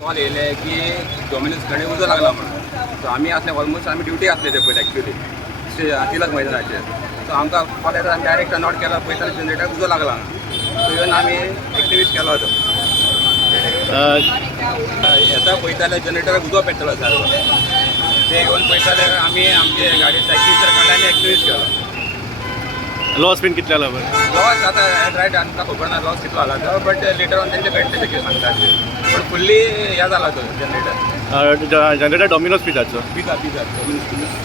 call येले की Domino's कडे उजो लागला म्हणून सो आम्ही असले ऑलमोस्ट आम्ही ड्युटी असले ते पळय ॲक्च्युली तिलक मैदानाचेर सो आमकां कॉल येता आमी डायरेक्ट नॉट केला पळयता जनरेटर उजो लागला सो इवन आमी एक्टिव्हिस्ट केलो होतो येता पळयताले जनरेटराक उजो पेटलो सारको ते येवन पळयताले आमी आमचे गाडी सायकलीचेर काडले आनी एक्टिव्हिस्ट केलो लॉस बीन कितले जाला बरं लॉस आता रायट आमकां खबर ना लॉस कितलो जाला तो बट लेटर ऑन तेंचे घडटे कितें सांगतात पण फुल्ली हे जाला तो जनरेटर जनरेटर डॉमिनोज पिझ्झाचो पिझ्झा डॉमिनोज